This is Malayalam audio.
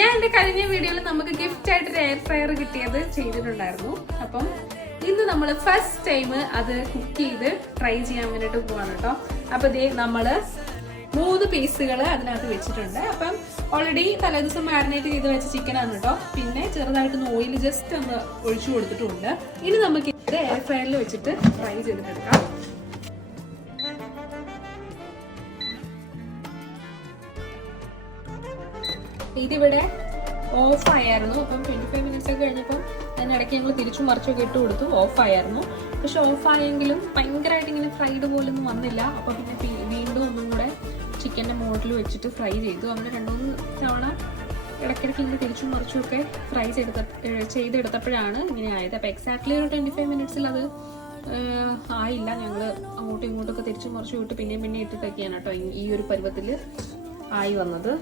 ഞാൻ എന്റെ കഴിഞ്ഞ വീഡിയോയിൽ നമുക്ക് ഗിഫ്റ്റ് ആയിട്ട് ഒരു എയർ ഫ്രയർ കിട്ടിയത് ചെയ്തിട്ടുണ്ടായിരുന്നു. അപ്പം ഇന്ന് നമ്മൾ ഫസ്റ്റ് ടൈം അത് കുക്ക് ചെയ്ത് ട്രൈ ചെയ്യാൻ വേണ്ടിട്ട് പോവാണ് കേട്ടോ. അപ്പൊ ഇതേ നമ്മള് 3 പീസുകൾ അതിനകത്ത് വെച്ചിട്ടുണ്ട്. അപ്പം ഓൾറെഡി തലേദിവസം മാരിനേറ്റ് ചെയ്ത് വെച്ച ചിക്കനാണ് കേട്ടോ. പിന്നെ ചെറുതായിട്ടൊന്ന് ഓയിൽ ജസ്റ്റ് ഒന്ന് ഒഴിച്ചു കൊടുത്തിട്ടുണ്ട്. ഇനി നമുക്ക് ഇത് എയർ ഫ്രയറിൽ വെച്ചിട്ട് ഫ്രൈ ചെയ്തിട്ടെടുക്കാം. ഇതിവിടെ ഓഫ് ആയിരുന്നു. അപ്പം 25 മിനിറ്റ്സ് ഒക്കെ കഴിഞ്ഞപ്പം അതിനിടയ്ക്ക് ഞങ്ങൾ തിരിച്ചും മറിച്ചൊക്കെ ഇട്ട് കൊടുത്തു. ഓഫ് ആയിരുന്നു. പക്ഷെ ഓഫ് ആയെങ്കിലും ഭയങ്കരമായിട്ട് ഇങ്ങനെ ഫ്രൈഡ് പോലൊന്നും വന്നില്ല. അപ്പൊ പിന്നെ വീണ്ടും ഒന്നും കൂടെ ചിക്കൻ്റെ മോഡിൽ വെച്ചിട്ട് ഫ്രൈ ചെയ്തു. അങ്ങനെ 2-3 തവണ ഇടയ്ക്കിടയ്ക്ക് ഇങ്ങനെ തിരിച്ചും മറിച്ചും ഒക്കെ ഫ്രൈ ചെയ്തെടുത്തപ്പോഴാണ് ഇങ്ങനെ ആയത്. അപ്പോൾ എക്സാക്ട്ലി ഒരു 25 മിനിറ്റ്സിൽ അത് ആയില്ല. ഞങ്ങൾ അങ്ങോട്ടും ഇങ്ങോട്ടും ഒക്കെ തിരിച്ചും മറിച്ചും ഇട്ട് പിന്നെ ഇട്ടിട്ടൊക്കെയാണ് കേട്ടോ ഈ ഒരു പരുവത്തിൽ ആയി വന്നത്.